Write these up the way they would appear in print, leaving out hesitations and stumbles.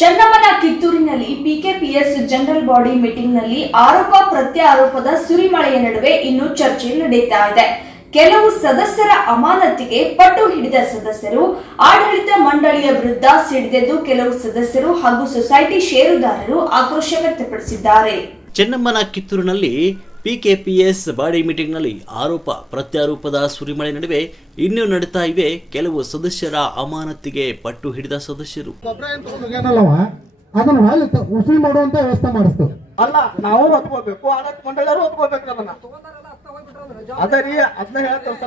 ಚನ್ನಮ್ಮನ ಕಿತ್ತೂರಿನಲ್ಲಿ PKPS general body ಮೀಟಿಂಗ್ನಲ್ಲಿ ಆರೋಪ ಪ್ರತ್ಯಾರೋಪದ ಸುರಿಮಳೆಯ ನಡುವೆ ಇನ್ನು ಚರ್ಚೆ ನಡೆಯುತ್ತಾ ಇದೆ. ಕೆಲವು ಸದಸ್ಯರ ಅಮಾನತಿಗೆ ಪಟ್ಟು ಹಿಡಿದ ಸದಸ್ಯರು ಆಡಳಿತ ಮಂಡಳಿಯ ವಿರುದ್ಧ ಸಿಡಿದೆದ್ದು ಕೆಲವು ಸದಸ್ಯರು ಹಾಗೂ ಸೊಸೈಟಿ ಷೇರುದಾರರು ಆಕ್ರೋಶ ವ್ಯಕ್ತಪಡಿಸಿದ್ದಾರೆ. ಚೆನ್ನಮ್ಮನ ಕಿತ್ತೂರಿನಲ್ಲಿ ಪಿಕೆಪಿಎಸ್ ಬಾಡಿ ಮೀಟಿಂಗ್ನಲ್ಲಿ ಆರೋಪ ಪ್ರತ್ಯಾರೋಪದ ಸುರಿಮಳೆ ನಡುವೆ ಇನ್ನೂ ನಡೀತಾ ಇವೆ. ಕೆಲವು ಸದಸ್ಯರ ಅಮಾನತಿಗೆ ಪಟ್ಟು ಹಿಡಿದ ಸದಸ್ಯರು ಅದನ್ನ ಉಸುಲಿ ಮಾಡುವಂತ ವ್ಯವಸ್ಥೆ ಮಾಡಿಸ್ತು. ಅಲ್ಲ ನಾವು ಹೊತ್ಕೋಬೇಕು, ಆಡಳಿತ ಮಂಡಳಿಯವರು ಹೊತ್ಕೋಬೇಕು. ಅದನ್ನ ಅದೇ ರೀ ಅದನ್ನ ಹೇಳ್ತೇವೆ ಸರ್.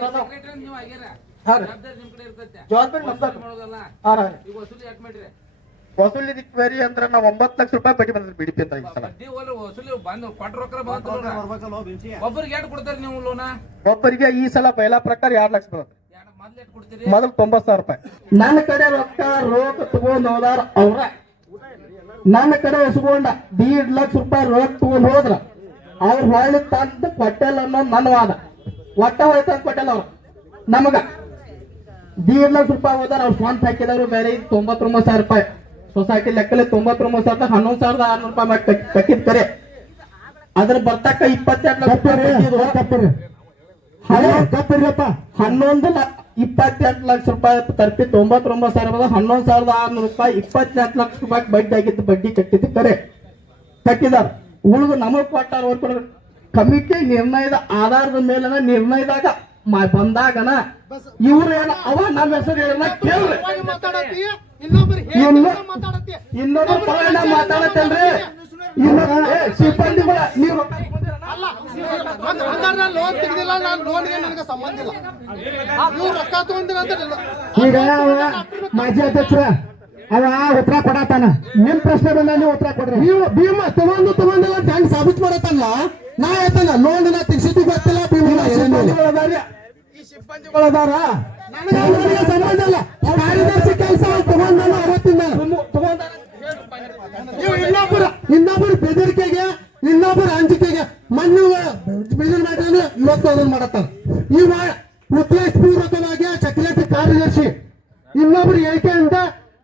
ವಸೂಲಿ ಬೇರೆ ಅಂದ್ರೆ ನಾವು 9 ಲಕ್ಷ ರೂಪಾಯಿ ಬಡ್ಡಿ ಬಂದ್ರೆ ಬಿಡಿಪಿ ಅಂತ ಒಬ್ಬರಿಗೆ ಈ ಸಲ ಬಯಲ ಪ್ರಕಾರ 2 ಲಕ್ಷ ಬರುತ್ತೆ. ಮೊದಲು 90,000 ರೂಪಾಯಿ. ನನ್ನ ಕಡೆ ರೊಕ್ಕ ತಗೊಂಡ್ ಹೋದಾರ ಅವ್ರ, ನನ್ನ ಕಡೆ ಎಸ್ಕೊಂಡ 1.5 ಲಕ್ಷ ರೂಪಾಯಿ ರೋಗ ತಗೊಂಡ್ ಹೋದ್ರ ಅವ್ರ ಹೊಳ್ಳಿ ತಂದು ಕೊಟ್ಟೆಲ್ಲ ಅನ್ನೋದು ನನ್ನ ವಾದ. ಒಟ್ಟ ಹೋಯ್ತ ಕೊಟ್ಟೆಲ್ಲ ಅವ್ರು ನಮಗ 1.5 ಲಕ್ಷ ರೂಪಾಯಿ ಹೋದಾರ ಅವ್ರು ಸ್ವಂತ ಹಾಕಿದವ್ರು ಬೇರೆ 99,000 ರೂಪಾಯಿ ಸೊಸೈಟಿ ಲೆಕ್ಕಲ್ಲಿ 99,000 11,600 ರೂಪಾಯಿ ಕಟ್ಟಿದ್ ಕರೆ. ಅದ್ರ ಬರ್ತಕ್ಕ 28 ಲಕ್ಷ ರೂಪಾಯಿ 28 ಲಕ್ಷ ರೂಪಾಯಿ ತರ್ಪಿ 99,000 11,600 ರೂಪಾಯಿ 28 ಲಕ್ಷ ರೂಪಾಯಿ ಬಡ್ಡಿ ಆಗಿತ್ತು. ಬಡ್ಡಿ ಕಟ್ಟಿದ್ದು ಕರೆ ಕಟ್ಟಿದಾರ. ಉಳಿದು ನಮಗ್ ಕೊಟ್ಟಾರ ಕಮಿಟಿ ನಿರ್ಣಯದ ಆಧಾರದ ಮೇಲಿನ ನಿರ್ಣಯದಾಗ ಬಂದಾಗನ ಇವ್ರು ಏನ ಅವ ನಮ್ಮ ಹೆಸರು ಕೇಳ್ರಿ. ಇನ್ನೊಬ್ಬರು ಪರಣ ಮಾತಾಡತ್ತಲ್ರಿ. ಸಿಬ್ಬಂದಿಗಳ ನೀವು ಲೋನ್ ತೆಗೆದಿಲ್ಲ, ನಾನು ಲೋನ್ಗೆ ನನಗೆ ಸಂಬಂಧ ಇಲ್ಲ. ನೀವು ರೊಕ್ಕ ತಗೊಂಡಿರ ಈಗ ಮಾಜಿ ಅಧ್ಯಕ್ಷರ ಅವ ಉತ್ತರ ಕೊಡತಾನ. ನಿಮ್ ಪ್ರಶ್ನೆ ಬಂದ ನೀವು ಉತ್ತರ ಕೊಡ್ರಿ. ನೀವು ಭೀಮ ತಗೊಂಡಿಲ್ಲ ಅಂತ ಹೆಂಗ್ ಸಾಬೀತ್ ಮಾಡತ್ತಲ್ಲ. ನಾ ಹೇಳ್ತಾನ ಲೋನ್ ತೆಗ್ಸಿದ್ದು ಗೊತ್ತಿಲ್ಲ. ಸಿಬ್ಬಂದಿಗಳದಾರ ಸಂಬಂಧ ಇಲ್ಲ. ಕಾರ್ಯದರ್ಶಿ ಕೆಲಸ ತಗೊಂಡ ಅವತ್ತಿಂದ ಇನ್ನೊಬ್ಬರು ಬೆದರಿಕೆಗೆ, ಇನ್ನೊಬ್ಬರು ಅಂಜಿಕೆಗೆ ಮಣ್ಣು ಬಿಲ್ಡಿಂಗ್ ಮಾಡಿದ್ರೆ ಇವತ್ತು ಅದನ್ನ ಮಾಡತ್ತಾರ. ಇವ ಉದ್ದೇಶಪೂರ್ವಕವಾಗಿ ಸೆಕ್ರೆಟರಿ ಕಾರ್ಯದರ್ಶಿ ಇನ್ನೊಬ್ರು ಹೇಳಿಕೆ ಅಂತ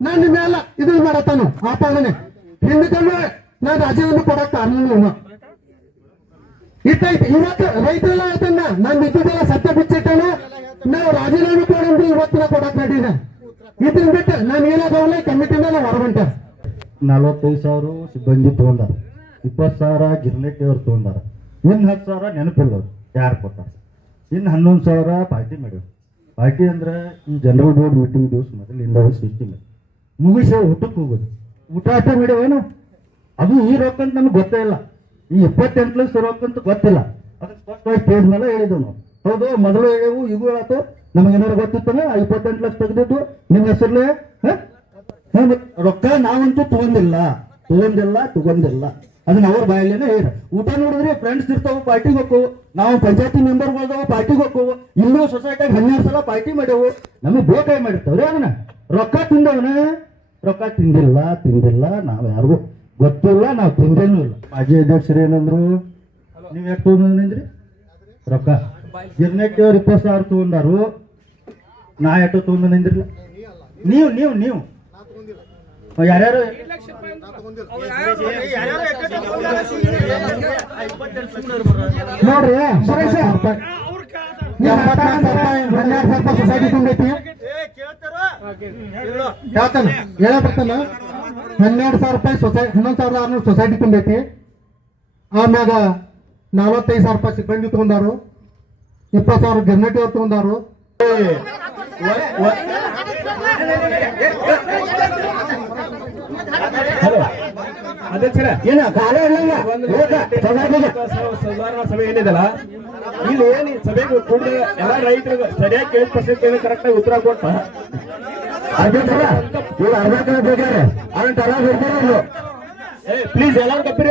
ನನ್ನ ಮೇಲೆ ಇದನ್ನ ಮಾಡತ್ತಾನ ಆಪಾದನೆ. ಹಿಂದಕ್ಕೆ ನಾನು ರಾಜೀನಾಮೆ ಕೊಡಕ್ ಕಾನೂನು ಇಟ್ಟೈತಿ. ಇವತ್ತು ರೈತರೆಲ್ಲ ಹೇಳ್ತಾನ ನಾನು ಇದ್ದೆಲ್ಲ ಸತ್ಯ ಬಿಚ್ಚಿಟ್ಟಾನ. ನಾವು ರಾಜೀನಾಮೆ ಕೊಡಂದ್ರೆ ಇವತ್ತಿನ ಕೊಡಕ್ ನಡೀನ. ಇದನ್ನ ಬಿಟ್ಟು ನಾನು ಏನಾಗವಲ್ಲ ಕಮಿಟಿ ಮೇಲೆ ಹೊರಗಂಟ. 45,000 ಸಿಬ್ಬಂದಿ ತಗೊಂಡಾರ, 20,000 ಗಿರ್ನೆಟ್ಟಿ ಅವ್ರು ತಗೊಂಡಾರ, ಇನ್ನು 10,000 ನೆನಪಿಲ್ಲವ್ರು ಯಾರು ಕೊಟ್ಟಾರ, ಇನ್ನು 11,000 ಪಾರ್ಟಿ ಮಾಡ್ಯಾವ. ಪಾರ್ಟಿ ಅಂದ್ರೆ ಈ ಜನರಲ್ ಬೋರ್ಡ್ ಮೀಟಿಂಗ್ ದಿವಸ ಮೊದಲಿಂದ ಸಿಸ್ಟಮ್ ಮುಗಿಸಿ ಊಟಕ್ಕೆ ಹೋಗೋದು. ಊಟ ಆಟ ಮಾಡ್ಯಾವೇನು ಅದು ಈ ರೊಕ್ಕ ಅಂತ ನಮ್ಗೆ ಗೊತ್ತೇ ಇಲ್ಲ. ಈ 28 ಲಕ್ಷ ರೊಕ್ಕ ಅಂತ ಗೊತ್ತಿಲ್ಲ. ಅದಕ್ಕೆ ಸ್ಪಷ್ಟವಾಗಿ ಸ್ಟೇಜ್ ಮೇಲೆ ಹೇಳಿದೆವು ನಾವು. ಹೌದು, ಮೊದಲು ಹೇಳೇವು, ಈಗ ಹೇಳತ್ತು. ನಮಗೇನಾರು ಗೊತ್ತಿತ್ತಾನೆ 28 ಲಕ್ಷ ತೆಗೆದಿದ್ದು ನಿಮ್ಮ ಹೆಸರ್ಲೆ ರೊಕ್ಕ ನಾವಂತೂ ತಗೊಂಡಿಲ್ಲ. ಅದನ್ನ ಅವ್ರ ಬಾಯಲ್ಲೇನೆ ಹೇಳ. ಊಟ ನೋಡಿದ್ರೆ ಫ್ರೆಂಡ್ಸ್ ಇರ್ತಾವ, ಪಾರ್ಟಿಗೆ ಹೋಗ್ವು. ನಾವು ಪಂಚಾಯತಿ ಮೆಂಬರ್ಗಳದಾವ, ಪಾರ್ಟಿಗೆ ಹೋಗ್ವು. ಇನ್ನೂ ಸೊಸೈಟಿಯಾಗ 12 ಸಲ ಪಾರ್ಟಿ ಮಾಡ್ಯಾವು. ನಮಗೆ ಬೇಕಾಗಿ ಮಾಡಿರ್ತಾವ್ರಿ. ಅದನ್ನ ರೊಕ್ಕ ತಿಂದವನ ರೊಕ್ಕ ತಿಂದಿಲ್ಲ ನಾವ್ ಯಾರಿಗೂ ಗೊತ್ತಿಲ್ಲ, ನಾವು ತಿಂದೇನೂ ಇಲ್ಲ. ಮಾಜಿ ಅಧ್ಯಕ್ಷರು ಏನಂದ್ರು, ನೀವ್ ಎಷ್ಟು ತಗೊಂಡ್ರಿ ರೊಕ್ಕ? ಗಿರ್ನೆಟ್ಟಿ ಅವ್ರು 20,000 ತಗೊಂಡಾರು, ನಾ ಎಷ್ಟು ತಗೊಂಡ್ರಿಲ್ಲ. ನೀವು ಯಾರ್ಯಾರು ನೋಡ್ರಿ ಸುರೇಶ 12,000 ಸೊಸೈಟಿ ತುಂಬೈತಿ ಹೇಳ್ತಾನ ಹೇಳಬರ್ತಾನ. 12,000 ರೂಪಾಯಿ 11,600 ಸೊಸೈಟಿ ತುಂಬೈತಿ. ಆಮ್ಯಾಗ 45,000 ರೂಪಾಯಿ ಸಿಬ್ಬಂದಿ ತಗೊಂಡಾರು, 20,000 ಗಿರ್ನೆಟ್ಟಿ ಅವ್ರು ತಗೊಂಡಾರು. ಅಧ್ಯಕ್ಷರ ಏನ ಕಾಲ ಸುಧಾರಣಾ ಸಭೆ ಏನಿದಲ್ಲ, ಇಲ್ಲಿ ಏನ್ ಸಭೆಗೆ ಕೂಡ ಎಲ್ಲ ರೈತರಿಗೆ ಸರಿಯಾಗಿ ಕೇಳಿದ ಪ್ರಶ್ನೆ ಕರೆಕ್ಟ್ ಆಗಿ ಉತ್ತರ ಕೊಟ್ಟ. ಅಧ್ಯಕ್ಷರ ಇವ್ರು ಅರ್ಧ ಕಡೆ ಬೇಕಾರೆ ಪ್ಲೀಸ್ ಎಲ್ಲಾರು ಕಪ್ಪಿರಿ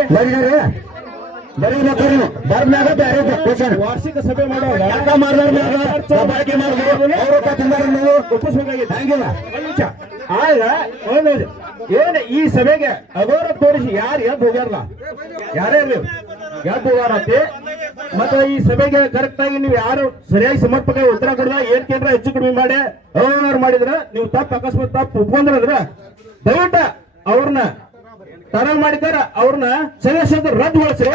ವಾರ್ಷಿಕ ಸಭೆ ಮಾಡುವಾಗ ಏನ್ ಈ ಸಭೆಗೆ ಅಗೌರವ ತೋರಿಸಿ ಯಾರು ಎದ್ದು ಹೋಗ್ಯಾರಲ್ಲ, ಯಾರ್ಯಾರು ಎದ್ದು ಹೋಗಾರತ್ತೆ. ಮತ್ತೆ ಈ ಸಭೆಗೆ ಕರೆಕ್ಟ್ ಆಗಿ ನೀವು ಯಾರು ಸರಿಯಾಗಿ ಸಮರ್ಪಕ ಉತ್ತರ ಕೊಡದ ಏನ್ ಹೆಚ್ಚು ಕಡಿಮೆ ಮಾಡಿ ಅವಮಾನ ಮಾಡಿದ್ರ ನೀವು ತಪ್ಪು ಅಕಸ್ಮಾತ್ ತಪ್ಪು ಒಪ್ಕೊಂಡ್ರ ದಯವಿಟ್ಟು ಅವ್ರನ್ನ ತರ ಮಾಡಿದಾರ ಅವ್ರನ್ನ ಸದಸ್ಯರು ರದ್ದುಗೊಳಿಸ್ರಿ.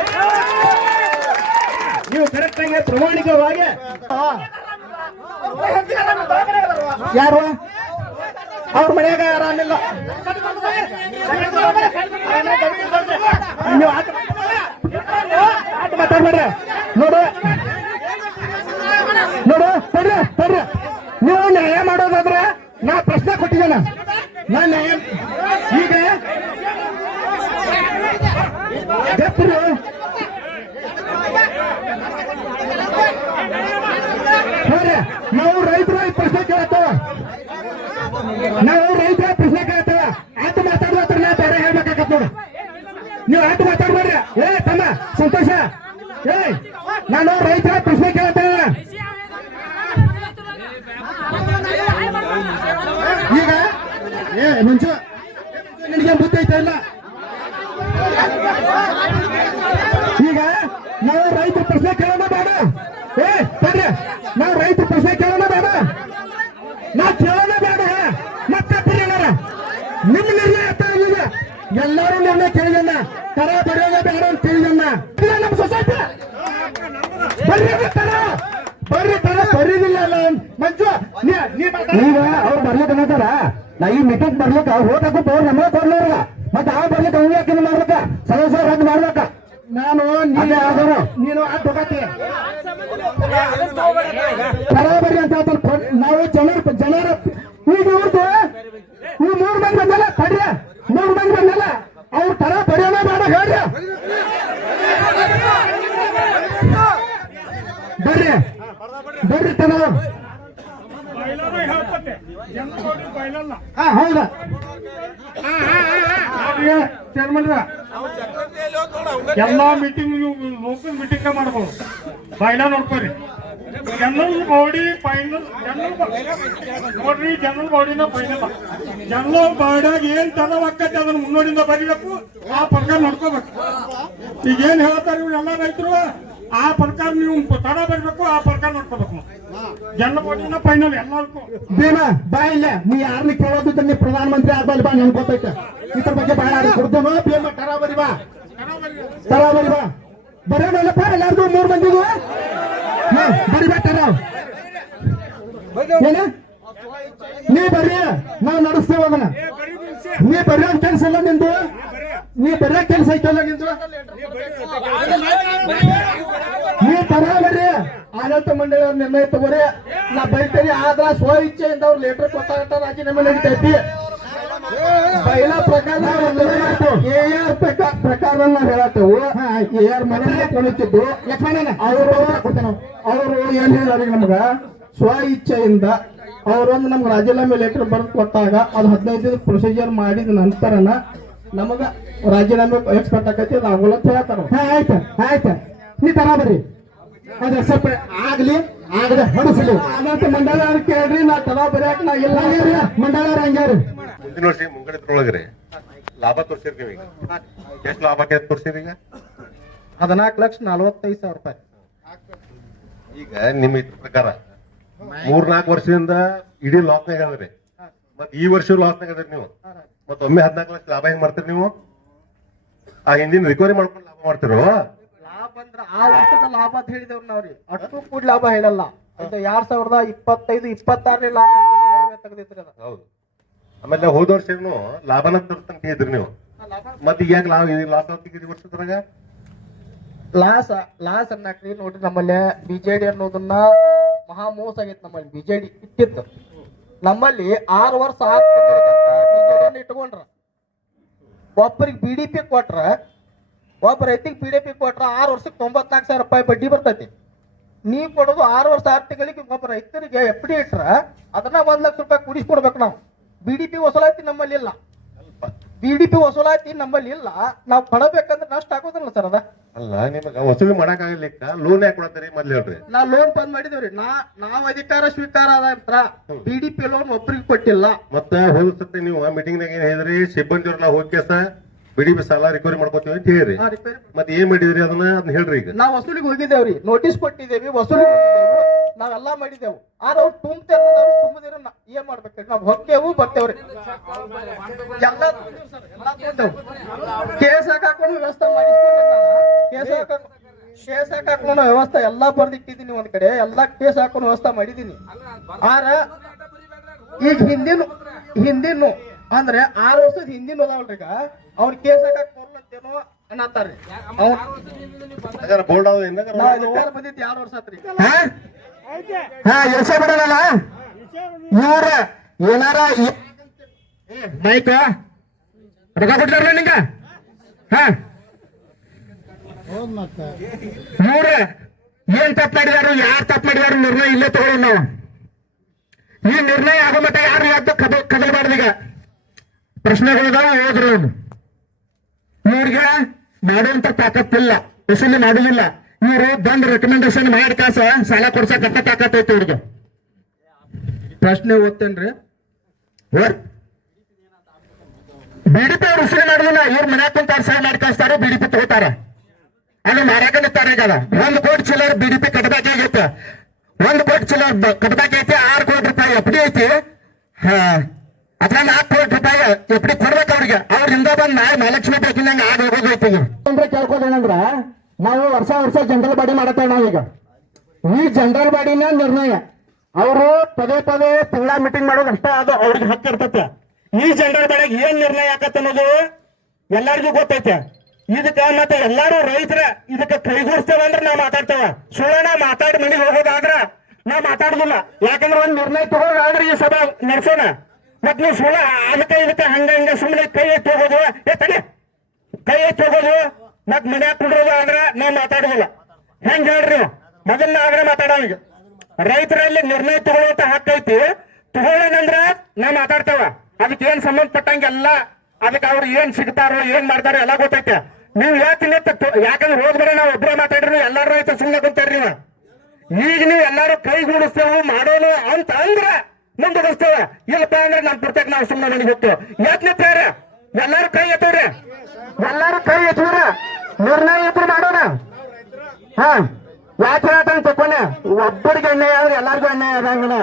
ನೀವು ಕರೆಕ್ಟ್ ಆಗಿ ಪ್ರಾಮಾಣಿಕವಾಗಿ ಯಾರು ಅವ್ರ ಮನೆಯಾಗ ಆರಾಮಿಲ್ಲ ನೀವು ಆಟ ಮಾತಾಡ್ಬೇಡ್ರಿ. ನೋಡು ತಡ್ರಿ ನೀವು ನ್ಯಾಯ ಮಾಡೋದಾದ್ರೆ ನಾ ಪ್ರಶ್ನೆ ಕೊಟ್ಟಿದ್ದೇನೆ. ನಾ ನ್ಯಾಯ ಈಗ ಗಪ್ರು ನಾವು ರೈತರು ಈ ಪ್ರಶ್ನೆ ಕೇಳ್ತೇವ. ಆಟ ಮಾತಾಡ್ಲತ್ರ ನಾ ಬೇರೆ ಹೇಳ್ಬೇಕಾಗತ್ತ ನೋಡು. ನೀವು ಆಟ ಮಾತಾಡ್ಬೇಡ್ರಿ. ತಮ್ಮ ಸಂತೋಷ ನಾನು ರೈತರ ಪ್ರಶ್ನೆ ಕೇಳ್ತೇನೆ. ಈಗ ಮುಂಚೆ ನಿನಗೆ ಬುದ್ಧಿ ಐತೆ ಇಲ್ಲ. ಈಗ ನಾವು ರೈತರ ಪ್ರಶ್ನೆ ಕೇಳೋಣ ಬೇಡ. ಬರ್ರಿ ನಾವು ರೈತರ ಪ್ರಶ್ನೆ ಕೇಳೋಣ ಬೇಡ. ನಾ ಕೇಳೋಣ ಬೇಡ. ಮತ್ತೆ ಏನಾರ ನಿಮ್ಮ ನಿರ್ಣಯ ಎಲ್ಲರೂ ನಿರ್ಣಯ ಕೇಳಿದಣ್ಣ. ತರ ಬರೆಯೋಣ ಬೇಡ ಅಂತ ಕೇಳಿದಣ್ಣ. ನಮ್ಮ ಸೊಸೈಟಿ ಬರ್ರಿ ತರ ಬರೀದಿಲ್ಲ ಅಲ್ಲ ಮಂಜು. ಈಗ ಅವ್ರು ಬರ್ಲಿಕ್ಕೆ ಅನ್ನತಾರ. ನಾ ಈ ಮೀಟಿಂಗ್ ಬರ್ಲಿಕ್ಕ ಹೋಗಕ್ಕೂ ಅವ್ರು ನಮ್ಗೆ ಕೊಡ್ಲವ್ರ. ಮತ್ತೆ ಆ ಬರ್ಲಿಕ್ಕೆ ಅವ್ರು ಯಾಕೆ ಮಾಡ್ಬೇಕ? ಸದಸ್ಯ ರದ್ದು ಮಾಡ್ಬೇಕ. ನಾನು ನೀನು ಆ ತಗೋತಿ ಬರಾಬರಿ ಅಂತ ಹೇಳ್ತಾರೆ. ನಾವು ಜನರ ಈಗ ಇವ್ರದ್ದು ನೀವು 3 ಮಂದಿ ಬಂದಲ್ಲ ತಡ್ರಿ. 3 ಮಂದಿ ಬಂದಲ್ಲ ಅವ್ರು ತರ ಬರೆಯೋಣ ಬೇಡ ಹೇಳ್ರಿ. ಬರ್ರಿ ತರ ಹೌದಾ ಚೇರ್ಮನ್ ಎಲ್ಲಾ ಮೀಟಿಂಗ್ ಲೋಕಲ್ ಮೀಟಿಂಗ್ ಮಾಡ್ಬೋದು. ಬಾಯ್ಲ ನೋಡ್ಕೊರಿ. ಜನರಲ್ ಬಾಡಿ ಫೈನಲ್ ನೋಡ್ರಿ. ಜನರಲ್ ಬಾಡಿನ ಫೈನಲ್. ಜನರಲ್ ಬಾಡಿಯಾಗ ಏನ್ ತನವ ಆಕತಿ ಅದನ್ನ ಮುನ್ನೋಡಿಂದ ಬರೀಬೇಕು. ಆ ಪ್ರಕಾರ ನೋಡ್ಕೋಬೇಕು. ಈಗ ಏನ್ ಹೇಳ್ತಾರ ಇವ್ರೆಲ್ಲ ರೈತರು ಆ ಪ್ರಕಾರ ನೀವು ತಡ ಬರೀಬೇಕು. ಆ ಪ್ರಕಾರ ನೋಡ್ಕೋಬೇಕು. ಜನರಲ್ ಬಾಡಿನ ಫೈನಲ್ ಎಲ್ಲರಿಗೂ ಬೇನಾ ಬಾ ಇಲ್ಲ. ನೀ ಯಾರನ್ನ ಕೇಳೋದಿದ್ದ ನೀ ಪ್ರಧಾನಮಂತ್ರಿ ಆಗ್ಬಾರ್ದು ಬಾ. ನನ್ ಗೊತ್ತೈತೆ ಇದ್ರ ಬಗ್ಗೆ ಬಾಳ ಕೊಡ್ತೇನೋ. ಬೇಮ ತರ ಬರಿ ಬಾ. ಬರೋಣಲ್ಲಪ್ಪ ಎಲ್ಲಾರ್ದು 3 ಮಂದಿಗೂ ಬರಿ ಬೇಟಾರ. ಏನ ನೀ ಬರ್ರಿ ನಾವು ನಡೆಸ್ತೇವೆ ಅದನ್ನ. ನೀ ಬರೆಯೋ ಕೆಲಸ ಇಲ್ಲ ನಿಂದು. ನೀ ಬರೆಯೋ ಕೆಲಸ ಐತಲ್ಲ ನಿಂದು. ನೀ ತರ ಬರ್ರಿ. ಆಡಳಿತ ಮಂಡಳಿ ನಿರ್ಣಯ ತಗೋರಿ. ನಾ ಬೈತೇರಿ. ಆದ್ರ ಸ್ವ ಇಚ್ಛೆಯಿಂದ ಅವ್ರು ಲೆಟರ್ ಕೊಟ್ಟಾಗಟ್ಟ ರಾಜೀನಾಮೆ ನಡೀತೈತಿ. पहिला प्रकार प्रकार ನಾವು ಹೇಳತ್ತೇವು. AR ಮನೆಯಲ್ಲಿ ಕೊಡುತ್ತಿದ್ದು ಅವರು ಏನ್ ಹೇಳಿದಾರೆ ನಮ್ಗ ಸ್ವ ಇಚ್ಛೆಯಿಂದ ಅವರೊಂದು ನಮ್ಗೆ ರಾಜೀನಾಮೆ ಲೆಟರ್ ಬರೆದು ಕೊಟ್ಟಾಗ ಅದು 15 ದಿನ ಪ್ರೊಸೀಜರ್ ಮಾಡಿದ ನಂತರನ ನಮಗ ರಾಜೀನಾಮೆ ಎಕ್ಸ್ಪೆಕ್ಟ್ ಆಕೈತಿ. ಅದು ಆಗೋಲ್ಲ ಅಂತ ಹೇಳ್ತಾರ. ಆಯ್ತು ನೀ ತರ ಬರ್ರಿ. ಅದ ಸ್ವಲ್ಪ ಆಗ್ಲಿ ಆಗದೆ ಹೊಡಿಸಲಿ. ಆಡಳಿತ ಮಂಡಳ ಕೇಳ್ರಿ. ನಾ ತರ ಬರ್ಯಾಕ ನಾ ಇಲ್ಲ ಮಂಡಳ ಹಂಗ್ಯಾರಿ. ಮುಂದಿನ ವರ್ಷ ಮುಂಗಡತ್ರೊಳಗ್ರಿ ಲಾಭ ತೋರಿಸಿರ್ತೀವಿ. ಈಗ ಎಷ್ಟು ಲಾಭ ಆಕೈತೆ ತೋರಿಸಿರಿ? ಈಗ 14,45,000 ರೂಪಾಯಿ. ಈಗ ನಿಮ್ಮ ಇದ್ರ ಪ್ರಕಾರ 3-4 ವರ್ಷದಿಂದ ಇಡೀ ಲಾಸ್ನಾಗ ಅದ್ರಿ. ಮತ್ ಈ ವರ್ಷ ಲಾಸ್ನಾಗ ಅದ್ರಿ ನೀವು. ಮತ್ ಒಮ್ಮೆ 14 ಲಕ್ಷ ಲಾಭ ಹೆಂಗ್ ಮಾಡ್ತೀರಿ ನೀವು? ಆ ಹಿಂದಿನ ರಿಕವರಿ ಮಾಡ್ಕೊಂಡು ಲಾಭ ಮಾಡ್ತಿರೋ? ಲಾಭ ಅಂದ್ರ ಆ ವರ್ಷದ ಲಾಭ ಅಂತ ಹೇಳಿದೇವ್ರಿ ನಾವ್ರಿ. ಅಷ್ಟು ಕೂಡ ಲಾಭ ಹೇಳಲ್ಲ. 2025-26 ಲಾಭ ತೆಗೆದಿತ್ರಿ ಅದ. ಹೌದು. ಆಮೇಲೆ ಹೋದ ವರ್ಷ ಲಾಭನ ತೋರಿಸ್ತಂತ ಇದ್ರಿ ನೀವು. ಮತ್ ಈಗ ಲಾಭ ಲಾಸ್ ಆಗ್ತಿದ್ರಿ ವರ್ಷದ್ರಾಗ? ಲಾಸ್ ಅನ್ನಕ್ರಿ ನೋಡ್ರಿ. ನಮ್ಮಲ್ಲಿ ಬಿಜೆಡಿ ಅನ್ನೋದನ್ನ ಮಹಾ ಮೋಸ ಆಗೈತಿ. ನಮ್ಮಲ್ಲಿ ಬಿಜೆಡಿ ಇಟ್ಟಿತ್ತು. ನಮ್ಮಲ್ಲಿ 6 ವರ್ಷ ಬಿಜೆಡಿ ಇಟ್ಕೊಂಡ್ರ. ಒಬ್ಬರಿಗೆ BDP ಕೊಟ್ರ, ಒಬ್ಬ ರೈತಿಗೆ BDP ಕೊಟ್ರ 6 ವರ್ಷಕ್ಕೆ 94,000 ರೂಪಾಯಿ ಬಡ್ಡಿ ಬರ್ತೈತಿ. ನೀವ್ ಕೊಡೋದು 6 ವರ್ಷ 6 ತಿಂಗಳಿಗೆ ಒಬ್ಬ ರೈತರಿಗೆ FD ಇಟ್ರ ಅದನ್ನ 1 ಲಕ್ಷ ರೂಪಾಯಿ ಕೂಡಿಸ್ಕೊಡ್ಬೇಕು ನಾವು. BDP ವಸೂಲಾತಿ ನಮ್ಮಲ್ಲಿ ಇಲ್ಲ. BDP ವಸೂಲಾತಿ ನಮ್ಮಲ್ಲಿ ಇಲ್ಲ. ನಾವು ಕೊಡಬೇಕಂದ್ರೆ ನಷ್ಟ ಆಗೋದಿಲ್ಲ ಸರ್. ಅದ ಅಲ್ಲ, ನಿಮಗ ವಸೂಲಿ ಮಾಡಕ್ ಆಗಲಿಕ್ಕ ಲೋನ್ ಯಾಕೆ ಕೊಡತ್ತೀರಿ ಮೊದ್ಲು ಹೇಳ್ರಿ? ನಾವು ಲೋನ್ ಬಂದ್ ಮಾಡಿದೇವ್ರಿ. ನಾವ್ ಅಧಿಕಾರ ಸ್ವೀಕಾರ ಆದ ನಂತರ BDP ಲೋನ್ ಒಬ್ರಿಗೆ ಕೊಟ್ಟಿಲ್ಲ. ಮತ್ತೆ ಹೋದ ಸತಿ ನೀವು ಮೀಟಿಂಗ್ ನಾಗ ಏನ್ ಹೇಳಿದ್ರಿ? ಸಿಬ್ಬಂದಿಯವ್ರನ್ನ ಹೋಗಿ BDP ಸಾಲ ರಿಕವರಿ ಮಾಡ್ಕೋತೀವಿ ಅಂತ ಹೇಳ್ರಿ. ಮತ್ತೆ ಏನ್ ಮಾಡಿದ್ರಿ ಅದನ್ನ ಹೇಳ್ರಿ. ಈಗ ನಾವು ವಸೂಲಿಗೆ ಹೋಗಿದ್ದೇವ್ರಿ. ನೋಟಿಸ್ ಕೊಟ್ಟಿದ್ದೇವಿ. ವಸೂಲಿ ನಾವೆಲ್ಲಾ ಮಾಡಿದೆವು ಆದ್ರೆ ಅವ್ರು ತುಂಬತೇವೆ ತುಂಬದಿರ ಏನ್ ಮಾಡ್ಬೇಕ್ರಿ ನಾವ್ ಹೊಕ್ಕೇವು ಬರ್ತೇವ್ರಿ ಎಲ್ಲ ಕೇಸ್ ಹಾಕೊಂಡು ವ್ಯವಸ್ಥೆ ಮಾಡಿಸ್ಕೊಂಡು ಕೇಸ್ ಹಾಕೊಂಡು ವ್ಯವಸ್ಥೆ ಎಲ್ಲಾ ಬರ್ದಿಟ್ಟಿದ್ದೀನಿ ಒಂದ್ ಕಡೆ ಎಲ್ಲಾ ಕೇಸ್ ಹಾಕೊಂಡು ವ್ಯವಸ್ಥೆ ಮಾಡಿದೀನಿ ಆರ ಈಗ ಹಿಂದಿನ ಅಂದ್ರೆ 6 ವರ್ಷದ ಹಿಂದಿನ ಅದಾವಲ್ರಿ ಈಗ ಅವ್ರ ಕೇಸ್ ಹಾಕಕ್ ಬರ್ಲತ್ತೇನೋ ಅನ್ನತ್ತಾರ್ರಿ ಬೋರ್ಡ್ ಬಂದಿತ್ತು 2 ವರ್ಷ ಆತ್ರಿ ಎಲ್ಸ ಬಿಡಲ್ಲ ಇವ್ರ ಏನಾರ ಬೈಕ್ ರೊಕ್ಕ ಕೊಟ್ಟಿರಲ್ಲ ನಿಂಗ ಇವ್ರ ಏನ್ ತಪ್ಪು ಮಾಡಿದಾರು ಯಾರು ತಪ್ಪು ಮಾಡಿದಾರು ನಿರ್ಣಯ ಇಲ್ಲೇ ತಗೊಳ್ಳೋಣ ನಾವು ಈ ನಿರ್ಣಯ ಆಗೋ ಮಟ್ಟ ಯಾರು ಯಾವ್ದು ಕದಲ್ಬಾರ್ದು ಈಗ ಪ್ರಶ್ನೆಗಳಿದಾವ ಹೋದ್ರು ಇವ್ರಿಗೆ ಮಾಡುವಂತ ತಾಕತ್ತಿಲ್ಲ ವಸೂಲಿ ಮಾಡುದಿಲ್ಲ ಇವರು ಬಂದ್ ರೆಕಮೆಂಡೇಶನ್ ಮಾಡಿ ಕಾಸ ಸಾಲ ಕೊಡ್ಸಕ್ ತಾಕತ್ ಐತಿ ಇವ್ರಿಗೆ ಪ್ರಶ್ನೆ ಓದ್ತೇನ್ರಿ ಬಿಡಿಪಿ ಅವ್ರು ವಸೂಲಿ ಮಾಡುದಿಲ್ಲ ಇವ್ರು ಮನ್ಯಾಗ ಕುಂತಾರ ಸಹ ಮಾಡಿ ಕಳಿಸ್ತಾರ ಬಿಡಿಪಿ ತಗೋತಾರ ಅಲ್ಲಿ ಮಾರಾಕ ನಿಂತಾರ ಈಗ 1 ಕೋಟಿ ಚಿಲ್ಲರ್ ಬಿಡಿಪಿ ಕಟ್ಟಬೇಕಾಗೈತೆ 1 ಕೋಟಿ ಚಿಲ್ಲರ್ ಕಟ್ಟಬೇಕಾಗೈತಿ 6 ಕೋಟಿ ರೂಪಾಯಿ ಎಫ್ ಡಿ ಐತಿ ಅದ್ರ 4 ಕೋಟಿ ರೂಪಾಯಿ ಎಫ್ ಡಿ ಕೊಡ್ಬೇಕು ಅವ್ರಿಗೆ ಅವ್ರಿಂದ ಬಂದ್ ನಾಳೆ ಮಹಾಲಕ್ಷ್ಮಿ ಬೇಕಿಂದಂಗ ಆಗ ಹೋಗೋದೈತಿ ಅಂದ್ರೆ ಕೇಳ್ಕೋದೇನಂದ್ರ ನಾವು ವರ್ಷ ಜನರಲ್ ಬಾಡಿ ಮಾಡತ್ತೇವೆ ನಾವೀಗ ಈ ಜನರಲ್ ಬಾಡಿನ ನಿರ್ಣಯ ಅವರು ಪದೇ ತಿಂಗಳ ಮೀಟಿಂಗ್ ಮಾಡೋದು ಅಷ್ಟೇ ಅದು ಅವ್ರಿಗೆ ಹಕ್ಕು ಇರ್ತೈತೆ ಈ ಜನರಲ್ ಬಾಡಿಗೆ ಏನ್ ನಿರ್ಣಯ ಆಕತ್ತ ಅನ್ನೋದು ಎಲ್ಲರಿಗೂ ಗೊತ್ತೈತೆ ಇದಕ್ಕ ಮತ್ತೆ ಎಲ್ಲಾರು ರೈತರ ಇದಕ್ಕೆ ಕೈಗೂಡಿಸ್ತೇವೆ ಅಂದ್ರೆ ನಾವ್ ಮಾತಾಡ್ತೇವ ಸುಳ್ಳನ ಮಾತಾಡಿ ಮನೆಗೆ ಹೋಗೋದಾದ್ರ ನಾವ್ ಮಾತಾಡುದಿಲ್ಲ ಯಾಕಂದ್ರೆ ಒಂದ್ ನಿರ್ಣಯ ತಗೋದಾದ್ರೆ ಈ ಸಭೆ ನಡೆಸೋಣ ಮತ್ ನೀವು ಸುಳ್ಳ ಅದಕ್ಕೆ ಹಂಗ ಸುಮ್ಮನೆ ಕೈ ಎತ್ತಿ ಹೋಗೋದು ಕೈ ಎತ್ತಿ ಹೋಗೋದು ಮತ್ ಮನ್ಯಾಗ ಕುಡ್ರೋದು ಆದ್ರೆ ನಾವ್ ಮಾತಾಡುದಿಲ್ಲ ಹೆಂಗ್ ಹೇಳ್ರಿ ಮೊದಲ ಆದ್ರೆ ಮಾತಾಡೋಂಗ ರೈತರಲ್ಲಿ ನಿರ್ಣಯ ತಗೊಳ್ಳುವಂತ ಹಕ್ಕೈತಿ ತಗೊಳ್ಳೋಣಂದ್ರ ನಾವ್ ಮಾತಾಡ್ತೇವ ಅದಕ್ಕೆ ಏನ್ ಸಂಬಂಧಪಟ್ಟಂಗೆಲ್ಲ ಅದಕ್ಕೆ ಅವ್ರು ಏನ್ ಸಿಗ್ತಾರೋ ಏನ್ ಮಾಡ್ತಾರೋ ಎಲ್ಲ ಗೊತ್ತೈತೆ ನೀವು ಯಾಕಂದ್ರೆ ಹೋದ್ಬೇಡ ನಾವು ಒಬ್ಬರೇ ಮಾತಾಡ್ರಿ ಎಲ್ಲಾರು ರೈತ ಸುಮ್ಮನೆ ಕುಂತಾರ್ರಿ ನೀವು ಈಗ ನೀವು ಎಲ್ಲಾರು ಕೈಗೂಡಿಸ್ತೇವೆ ಮಾಡೋನು ಅಂತ ಅಂದ್ರೆ ಮುಂದುವರಿಸ್ತೇವ ಇಲ್ಲಪ್ಪ ಅಂದ್ರೆ ನಮ್ ಪುರ್ತಕ ನಾವು ಸುಮ್ಮನೆ ಮನೆಗೆ ಹೋಗ್ತೇವೆ ಯಾಕೆ ಎಲ್ಲಾರು ಕೈ ಎತ್ತವ್ರಿ ಎಲ್ಲಾರು ಕೈ ಎತ್ತವ್ರ ನಿರ್ಣಯ ಇಬ್ರು ಮಾಡೋಣ ಯಾಕೆ ಹೇಳ್ತಾನೆ ತಕೊಂಡೆ ಒಬ್ಬರಿಗೆ ಅನ್ಯಾಯ ಆದ್ರೆ ಎಲ್ಲಾರ್ಗು ಅನ್ಯಾಯ ಆದಂಗನ